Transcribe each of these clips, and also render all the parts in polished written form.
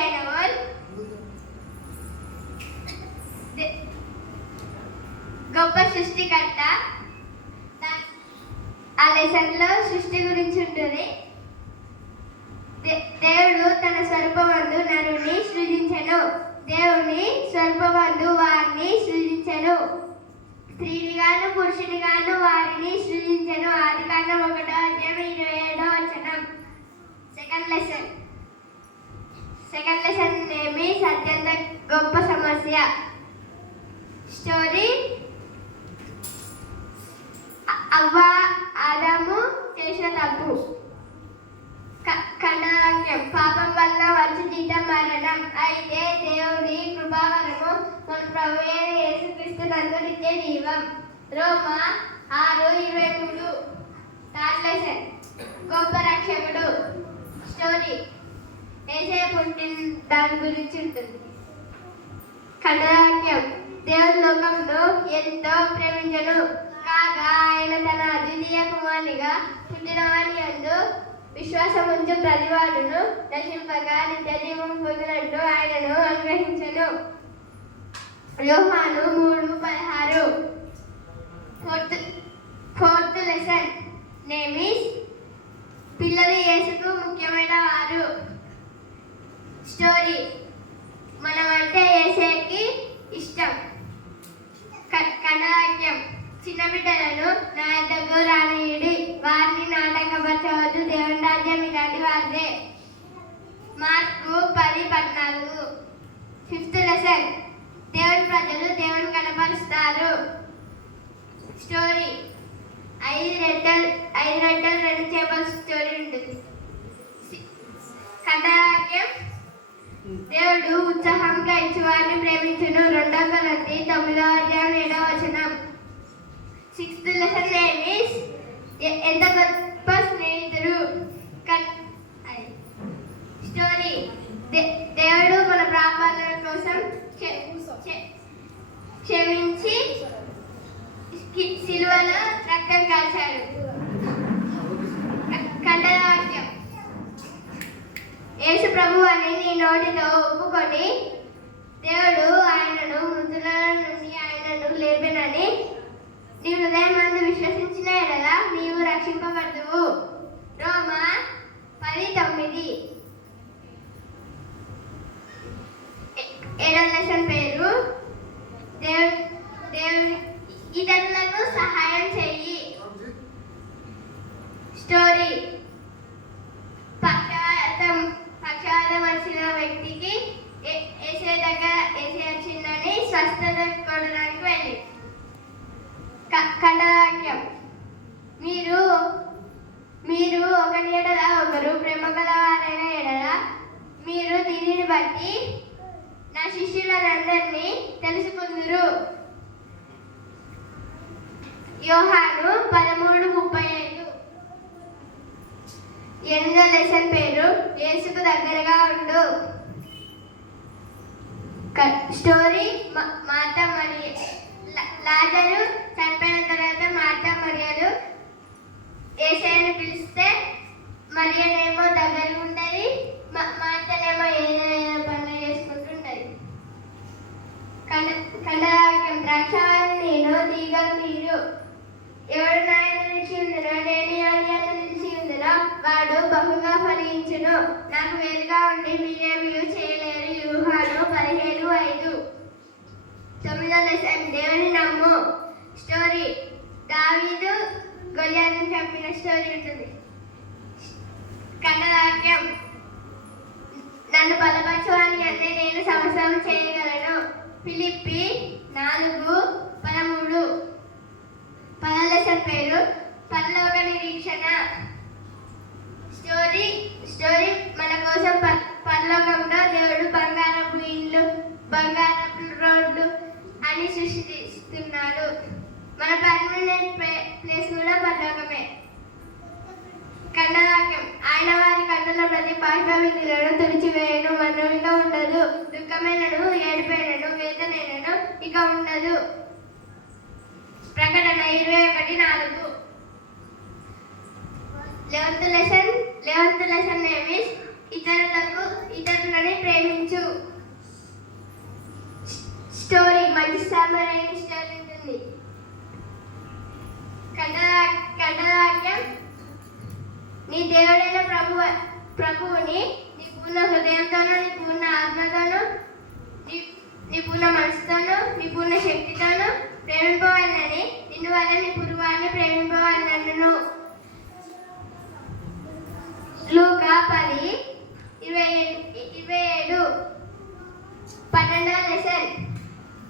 అయిన వాళ్ళు గొప్ప సృష్టికర్త. ఆ లెసన్లో సృష్టి గురించి ఉంటుంది. దేవుడు తన స్వరూపమందు నరుని సృజించెను. దేవుని స్వరూపమందు వారిని సృజించెను. స్త్రీనిగాను పురుషునిగాను వారిని సృజించెను. ఆదికాండం 1:27. సెకండ్ లెసన్ ఏమి? అత్యంత గొప్ప సమస్య. స్టోరీ అవ్వ ఆదాము చేసిన తప్పు. ఖండవాక్యం పాపం వల్ల వచ్చి జీతం మరణం. అయితే దేవుడి కృపావరము మన ప్రభువైన యేసుక్రీస్తునందు నిత్య జీవం. రోమా 6:23. థర్డ్ లెసన్ గొప్ప రక్షకుడు. స్టోరీ యేసయ్య పుట్టిన దాని గురించి ఉంటుంది. ఖండవాక్యం దేవుడు లోకంలో ఎంతో ప్రేమించెను కాగా ఆయన తన అద్వితీయ కుమారునిగా పుట్టినవాని యందు విశ్వాసముంచు ప్రతివాడును నశింపగా నిత్య జీవం పొందినట్టు ఆయనను అనుగ్రహించెను. యోహాను 3:16. ఫోర్త్ లెసన్ నేమ్ ఈస్ పిల్లలు యేసుకు ముఖ్యమైన వారు. స్టోరీ మనమంటే యేసయ్యకి ఇష్టం. ఖండవాక్యం చిన్న బిడ్డలను నా యొద్దకు రానియుడి, వారిని నాటకపరచవద్దు, దేవుని రాజ్యం ఇలాంటి వారిదే. మార్కు 10:14. ఫిఫ్త్ లెసన్ దేవుని ప్రజలు దేవుని కనపరుస్తారు. స్టోరీ 5 రొట్టెలు 2 చేపల స్టోరీ ఉంటుంది. ఖండవాక్యం దేవుడు ఉత్సాహంగా ఇచ్చేవారిని ప్రేమించును. 2 కొరింథీ 9:7. సిక్స్త్ లెసన్ నేమ్ ఈస్ ఎంత గొప్ప స్నేహితుడు. స్టోరీ దేవుడు మన పాపాల కోసం క్షమించి సిలువలో రక్తం కాల్చాడు. ఖండవాక్యం యేసు ప్రభు అని నీ నోటితో ఒప్పుకొని దేవుడు ఆయనను మృతుల నుండి ఆయనను లేపెనని నీ హృదయమందు విశ్వసించిన ఎడల నీవు రక్షింపబడుదువు. రోమా 10:9. ఏడవ లెసన్ పేరు దేవుని ఇతరులకు సహాయం చెయ్యి. స్టోరీ పక్షవాతం వచ్చిన వ్యక్తికి యేసయ్య దగ్గర యేసయ్య వచ్చిందని స్వస్థత కొనడానికి వెళ్ళి. ఖండవాక్యం మీరు ఒకరి ఎడల ఒకరు ప్రేమ గలవారైన ఎడల మీరు దీనిని బట్టి నా శిష్యులందరినీ తెలుసుకుందురు. యోహాను 13:35. 8వ లెసన్ పేరు యేసుకు దగ్గరగా ఉండు. స్టోరీ మార్తా మరియ. లాజరు చనిపోయిన తర్వాత మార్తా మరియలు యేసయ్యను పిలిస్తే మరియనేమో దగ్గరగా ఉంటుంది, మార్తనేమో ఏదైనా పనులు చేసుకుంటుంటది. ఖండవాక్యం ద్రాక్షావల్లి నేను, తీగలు మీరు. ఎవడు నాయన నిలిచి ఉందినో నేను అని నిలిచి ఉందినో వాడు బహుగా ఫలించును. నాకు వేరుగా ఉండి మీరేమీ చేయలేరు. యోహాను 17:5. 9వ లెసన్ దేవుని నమ్ము. స్టోరీ దావీదు గొలియాతును చంపిన స్టోరీ ఉంటుంది. ఖండవాక్యం నన్ను బలపరచువాని అంటే నేను సమస్తం చేయగలను. ఫిలిప్పీ 4:13. 10వ లెసన్ పేరు పరలోక నిరీక్షణ. స్టోరీ మన కోసం పరలోకంలో దేవుడు బంగారపు ఇల్లు, బంగారపు రోడ్లు అని సృష్టిస్తున్నాడు. మన పర్మనెంట్ ప్లేస్ కూడా పరలోకమే. ఖండవాక్యం ఆయన వారి కన్నుల ప్రతి పాఠ విధులను తుడిచివేయను. మనవిగా ఉండదు. దుఃఖమైనను ఏడుపైనను వేదనైనను ఇక ఉండదు. ప్రకటన 21:4. 11th లెసన్ నేమ్ ఈస్ ఇతరులని ప్రేమించు. సాంబ్రాణి స్టోరీ ఉంటుంది. కంఠవాక్యం నీ దేవుడైన ప్రభువుని నీ పూర్ణ హృదయంతోనూ, నీ పూర్ణ ఆత్మతోనూ, నీ పూర్ణ మనసుతోనూ, నీ పూర్ణ శక్తితోనూ ప్రేమింపవాలని నిన్ను వల్ల నీ పూర్వాన్ని ప్రేమింపవాలను. లూకా 10:27. 12వ లెసన్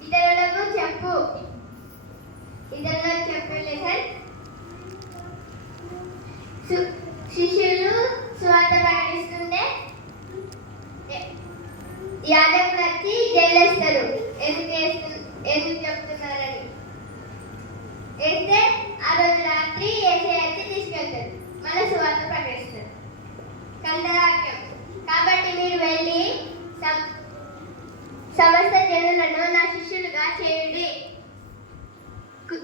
ఇతరులకు చెప్పు లెసన్. శిష్యులు సువార్త ప్రకటిస్తుంటే యాజకులు వచ్చి జైలేస్తారు. ఎందుకు చెప్తున్నారని వేస్తే ఆ రోజు రాత్రి యేసయ్య వచ్చి తీసుకెళ్తారు. మన సువార్త ప్రకటిస్తారు. కంఠవాక్యం కాబట్టి మీరు వెళ్ళి సమస్త జనులను నా శిష్యులుగా చేయుడి.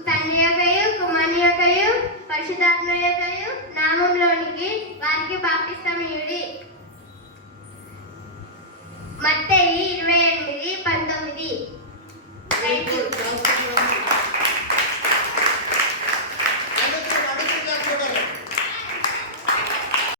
తండ్రి యొక్కయు కుమారుని యొక్కయు పరిశుద్ధాత్మ యొక్కయు నామములోనికి వారికి బాప్తిస్మమియ్యుడి. మత్తయి 28:19. Thank you.